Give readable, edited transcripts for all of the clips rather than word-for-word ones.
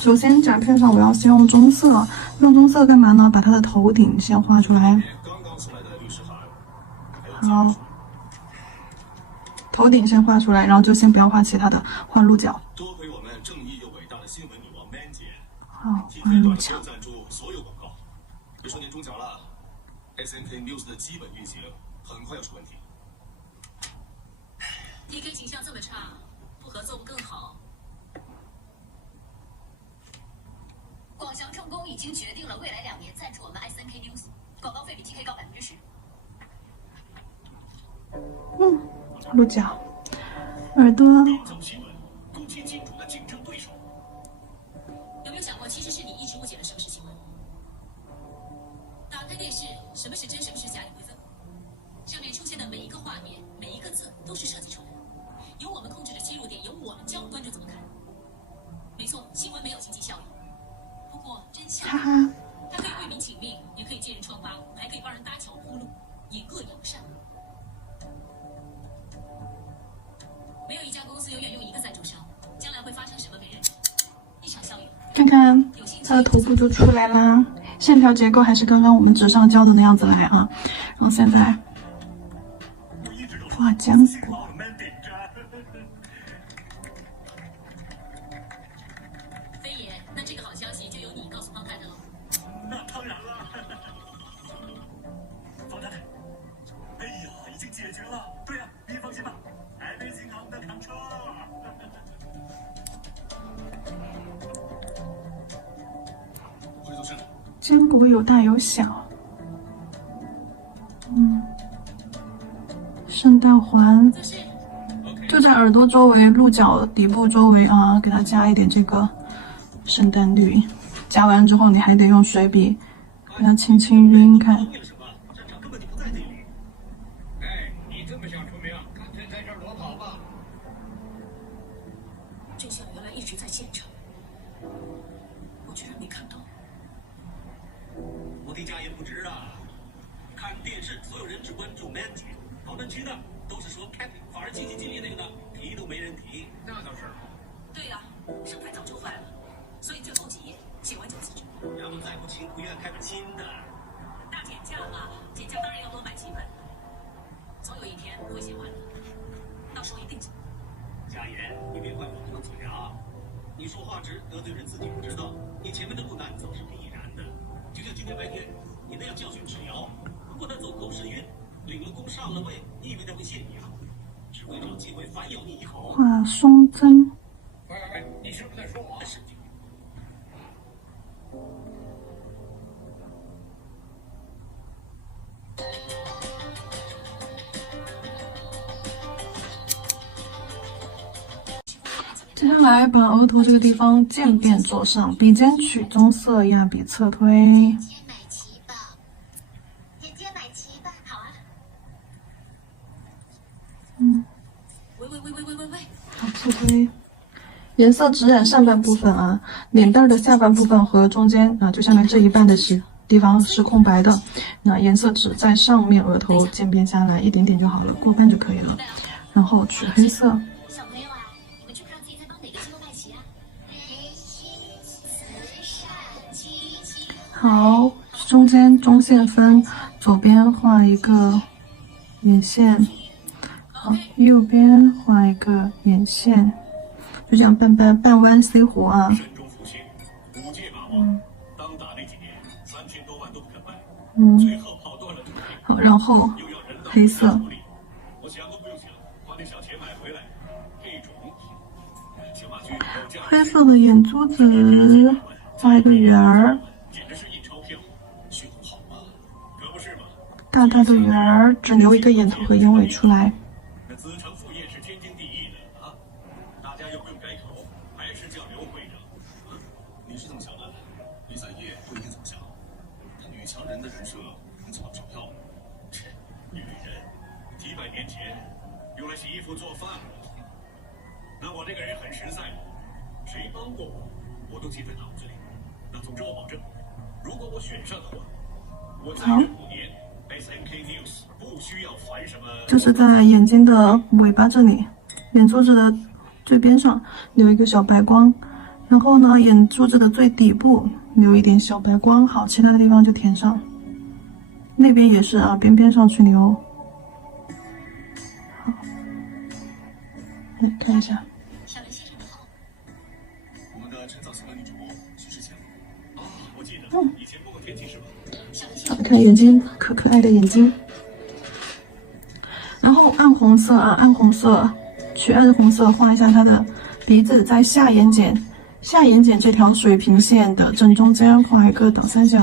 首先甲片上我要先用棕色，用棕色干嘛呢？把它的头顶先画出来。好，头顶先画出来，然后就先不要画其他的，画鹿角。多亏我们正义又伟大的新闻女王 Man 姐，好，画鹿角。赞助所有广告。别说年终奖了 ，SNK News 的基本运行很快要出问题。DK 形象这么差，不合作不更好？广祥重工已经决定了未来2年赞助我们 SNK News， 广告费比 DK 高10%。鹿角，耳朵。有没有想过，其实是你一直误解了什么是新闻？打开电视，什么是真，什么是假，你会分。上面出现的每一个画面，每一个字都是设计出来的，由我们控制着切入点，由我们教观众怎么看。没错，新闻没有经济效益，不过真相，它可以为民请命，也可以借人创发，还可以帮人搭桥铺路，引恶扬善。没有一家公司永远用一个赞助商，将来会发生什么没人知。一场效应，看看它的头部就出来啦，线条结构还是刚刚我们纸上教的那样子来啊。然后现在画浆糊。飞爷，那这个好消息就由你告诉方太太了。那当然了，方太太，哎呀，已经解决了。对呀，你放心吧。Everything under control。肩部有大有小，圣诞环就在耳朵周围、鹿角底部周围啊，给它加一点这个圣诞绿。加完之后，你还得用水笔给它轻轻晕看。你这么想出名，干脆在这儿裸跑吧。真相原来一直在现场，我居然没看到。我的家也不值啊！看电视，所有人只关注 Man 姐，讨论区呢都是说 Captain， 反而基金经理那个呢提都没人提。那倒是。对呀，生态早就坏了，所以最后几页写完就辞职。要么再不情不愿开个新的。大减价嘛，减价当然要多买几本，总有一天会写完的，到时候一定走。佳言，你别怪我不能嘴啊！你说话直，得罪人自己不知道，你前面的路难走是必然的。就像今天白天，你那样教训蚩尤，如果他走狗屎运，领了功上了位，你以为他会谢你啊？只会找机会反咬你一口。画松针。喂，你是不是在说我？神经病！接下来把额头这个地方渐变做上，笔尖取棕色，压笔侧推。姐姐买齐吧，好啊。喂，好，侧推。颜色只染上半部分啊，脸蛋的下半部分和中间啊，就下面这一半的地方是空白的。那颜色只在上面额头渐变下来一点点就好了，过半就可以了。然后取黑色。小朋友啊，你们知不知道自己在帮哪个机构卖旗啊？好，中间中线分，左边画一个眼线，好，右边画一个眼线，就这样半弯 C 弧啊。慎重复兴，5届马王，当打那几年，3000多万都不肯卖，最后跑断了腿。好，然后黑色。我想都不用想，花点小钱买回来，这种小马驹黑色的眼珠子画一个圆儿，简直是印钞票，血统好吗？可不是嘛。大大的圆儿，只留一个眼头和眼尾出来。那子承父业是天经地义的啊，大家又不用改口，还是叫刘会长。你是这么想的，李三爷不一定这么想。他女强人的人设能炒钞票吗？女人几百年前用来洗衣服做饭了。那我这个人很实在，谁帮过我都记在脑子里。那总之我保证，如果我选上的话，我再任5年 ，SNK News 不需要烦什么。就是在眼睛的尾巴这里，眼珠子的最边上留一个小白光，然后呢，眼珠子的最底部留一点小白光，好，其他的地方就填上。那边也是啊，边边上去留。好，来看一下。小林先生你好，我们的陈早新闻女主播徐世强。啊，我记得，以前播过天气是吧？好，看眼睛，可可爱的眼睛。然后暗红色啊，暗红色，去暗红色画一下它的鼻子，在下眼睑这条水平线的正中间画一个倒三角。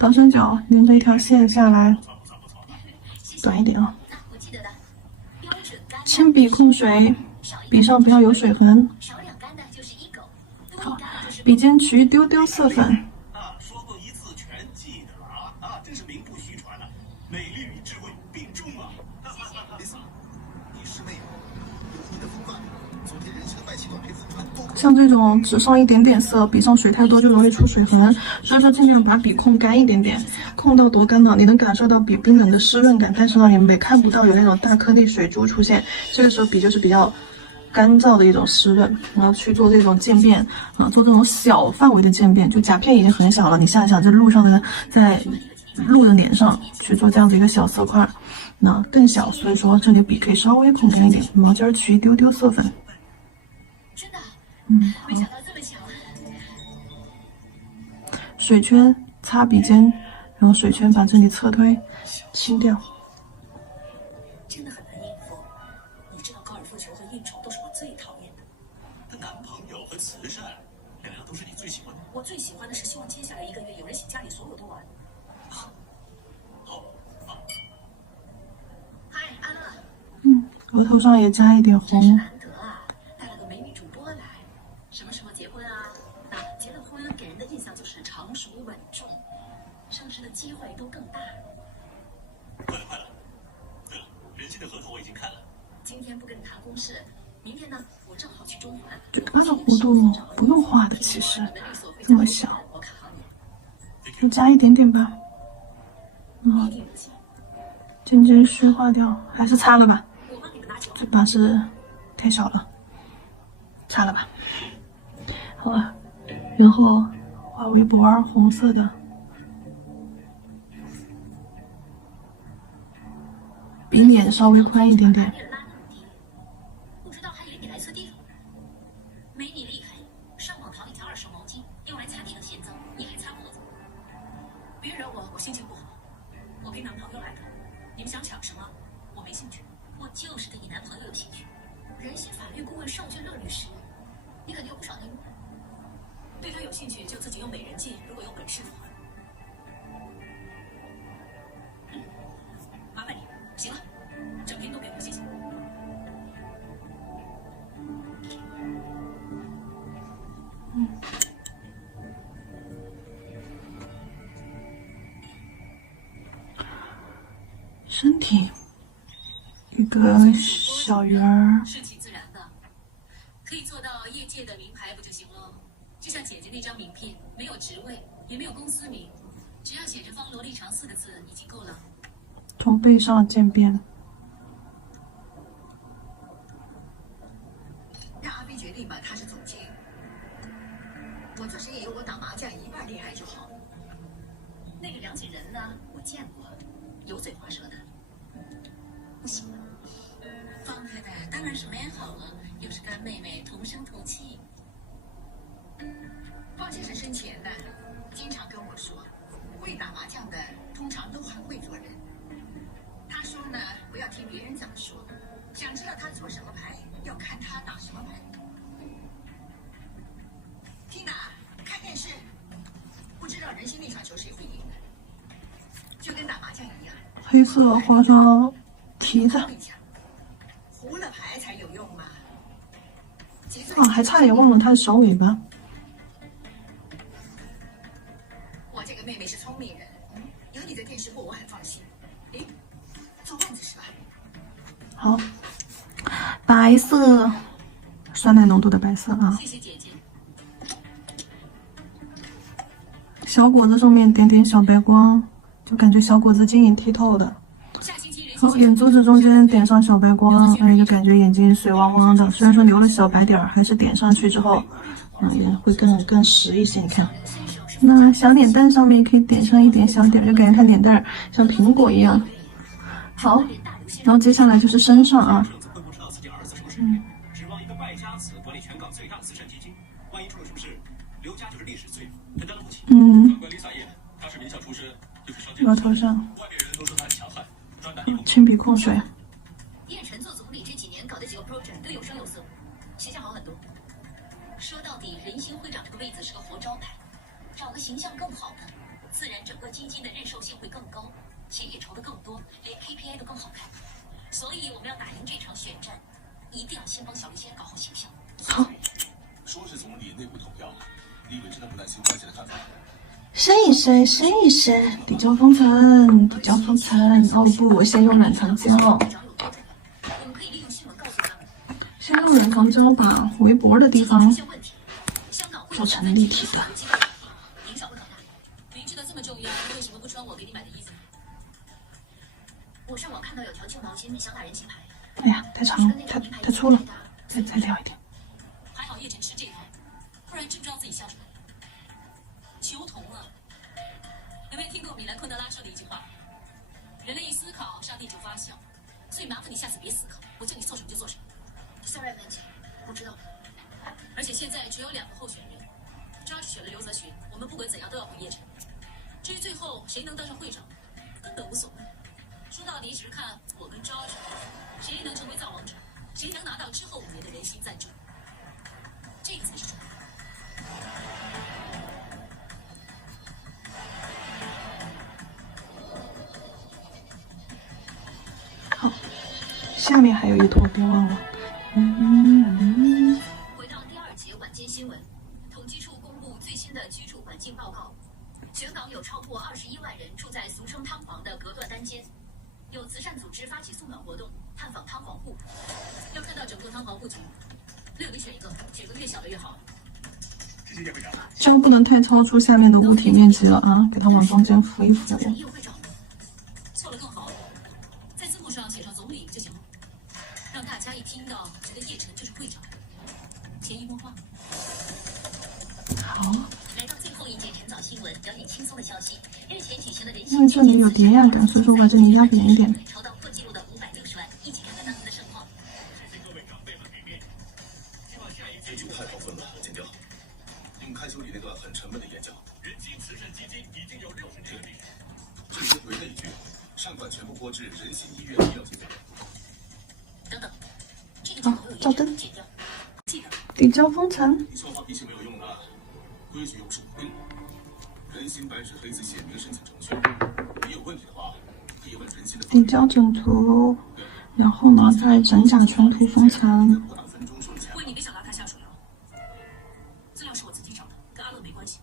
倒三角连着一条线下来，短一点啊。我记得的，标准干。铅笔控水，笔上不要有水痕。少两干的就是一狗，好，笔尖取一丢丢色粉。啊，说过一次全记得了啊！真是名不虚传了，美丽与智慧并重啊！丽萨，你师妹有你的风范，昨天人气的麦气管皮肤多。像这种只上一点点色，笔上水太多就容易出水痕，所以说尽量把笔控干一点点，控到多干呢？你能感受到笔冰冷的湿润感，但是呢，你看不到有那种大颗粒水珠出现。这个时候笔就是比较干燥的一种湿润，然后去做这种渐变啊，做这种小范围的渐变。就甲片已经很小了，你想一想，这路上的在鹿的脸上去做这样子一个小色块，那更小，所以说这里笔可以稍微控干一点，毛尖取一丢丢色粉。真的，好没想到这么巧。水圈擦笔尖，然后水圈把这里侧推清掉。真的很难应付。你知道高尔夫球和应酬都是我最讨厌的。她男朋友和慈善，两样都是你最喜欢的。我最喜欢的是希望接下来1个月有人请家里所有都玩。好，嗨，安乐，额头上也加一点真是红。难得啊，带了个美女主播来。什么时候结婚啊？结了婚给人的印象就是成熟稳重，升职的机会都更大。快了！对了，人心的合同我已经看了。今天不跟你谈公事，明天呢，我正好去中环。这个弧度不用画的，其实这么小，我看好你，就加一点点吧。一定不行。尖尖虚化掉，还是擦了吧。我帮你们拿球。这把是太小了，擦了吧。好了，然后画围脖儿，红色的。鼻脸稍微宽一点点。不知道还以为你来错地方。没你厉害，上网淘一条2手毛巾，用来擦地的现脏，你还擦脖子。别惹我，我心情不好。我陪男朋友来的，你们想抢什么？我没兴趣。我就是对你男朋友有兴趣。人心法律顾问邵俊乐律师，你肯定有不少内幕。对他有兴趣就自己用美人计，如果有本事的话。麻烦你，行了，整篇都给我，谢谢。身体一个小圆儿，顺其自然的，可以做到业界的名牌不就行了？就像姐姐那张名片，没有职位，也没有公司名，只要写着方罗立长4个字已经够了。从背上渐变。让阿飞决定吧，他是总监。我做生意有我打麻将1半厉害就好。那个梁锦仁呢？我见过，油嘴滑舌的，不行。方太太当然是美好了，又是干妹妹，同声同气。方先生生前呢，经常跟我说，会打麻将的通常都很会做人。他说呢，不要听别人怎么说，想知道他做什么牌，要看他打什么牌。缇娜，看电视，不知道人心那场球谁会赢呢？就跟打麻将一样，黑色画上蹄子。胡了牌才有用嘛。啊，还差点忘了他的手尾巴。我这个妹妹是聪明人，有你在电视部我很放心。诶，做腕子是吧？好，白色，酸奶浓度的白色啊。谢谢姐姐。小果子上面点点小白光，就感觉小果子晶莹剔透的。下星期人好，眼珠子中间点上小白光，就感觉眼睛水汪汪的。虽然说留了小白点儿，还是点上去之后，也会更实一些。你看，那小脸蛋上面可以点上一点小点儿，就感觉它脸蛋儿像苹果一样。好，然后接下来就是身上啊。会不知道自己儿子出事，指望一个败家子管理全港最大的慈善基金，万一出了什么事，刘家就是历史罪人，分担了不起。反观李撒叶，他是名校出身，就是上这额头上外面人都说他很强悍，专打逆风。亲笔控水。叶晨做总理这几年搞的几个 project 都有声有色，形象好很多。说到底，人心会长这个位子是个活招牌，找个形象更好的，自然整个基金的认受性会更高，钱也筹得更多，连 KPI 都更好看。所以我们要打赢这场选战，一定要先帮小绿先搞好形象。好，说是总理内部投票，你以为真的不担心外界的看法？深一深，深一深，底胶封层，底胶封层。哦不，我先用软糖胶。我们可以利用新闻告诉他们，先用软糖胶把围脖的地方出现问题，香港会做成立体的。影响会很大。明知道这么重要，为什么不穿我给你买的衣服？我上网看到有条旧毛巾想打人情牌，哎呀，太长了，太粗了，再掉一点。还好叶晨吃这套，不然真不知道自己笑什么。求同啊！有没有听过米兰昆德拉说的一句话？人类一思考，上帝就发笑。所以麻烦你下次别思考，我叫你做什么就做什么。Sorry， 曼姐，我知道了。而且现在只有2个候选人，抓着选了刘泽群，我们不管怎样都要回叶晨。至于最后谁能当上会长，根本无所谓。说到底只是看我跟昭昭谁能成为造王者，谁能拿到之后5年的人心赞助，这个才是重点。好，下面还有一坨，别忘了。回到第2节晚间新闻，统计处公布最新的居住环境报告，全港有超过21万人住在俗称汤房的隔断单间。有慈善组织发起送暖活动，探访汤房户。要看到整个汤房户籍，6个选一个，选个越小的越好。这样不能太超出下面的物体面积了啊，给它往中间扶一扶。叶会长，错了更好，在字幕上写上总理就行了，让大家一听到觉得叶晨就是会长，潜移默化。好。来到最后一节晨早新闻，聊点轻松的消息。日前举行的人因为这里有叠压感，所以说我把这里压扁一点。筹到破纪录的560万，一起看看当时的盛况。谢谢各位长辈们给面，希望下一这句太过分了，剪掉。用开修里那段很沉闷的演讲。人心慈善基金已经有60年的历史。这里先回了一句，善款全部拨至人心医院医疗经费。等等，这个镜头有照灯剪掉。记得底胶封层。你说话脾气没有用的，规矩又不是我定的。人心白纸黑字写明申请程序，你有问题的话，可以问人心的。底胶整图，然后呢，再整甲全涂封层。为你没想到他下手了。资料是我自己找的，跟阿乐没关系。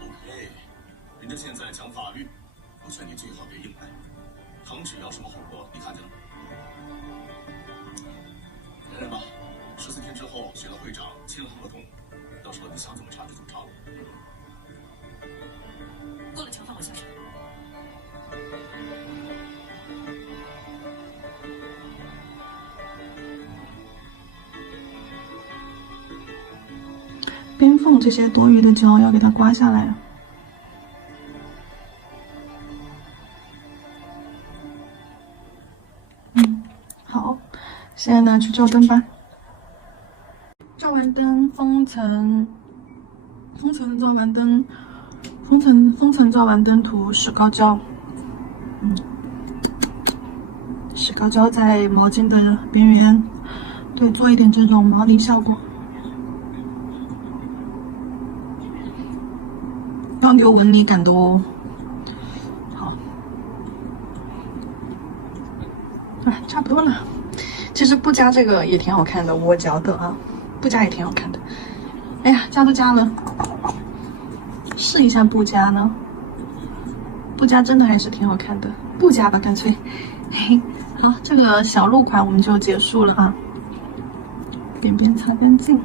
OK，人家现在讲法律，我劝你最好别硬来。唐只要什么后果，你看着呢。忍忍吧，14天之后选了会长，签合同，到时候你想怎么查就怎么查。过了墙放我下水。边缝这些多余的胶要给它刮下来。好，现在呢去照灯吧。照完灯，封层照完灯，封层照完灯涂石膏胶。石膏胶在毛巾的边缘，对，做一点这种毛呢效果。要留纹理感的哦。好，差不多了。其实不加这个也挺好看的，我觉得啊，不加也挺好看的。哎呀，加都加了，试一下不加呢？不加真的还是挺好看的，不加吧，干脆。嘿，好，这个小鹿款我们就结束了啊，边边擦干净。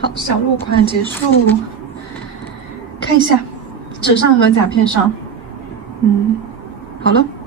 好，小鹿款结束。看一下，纸上和甲片上好了。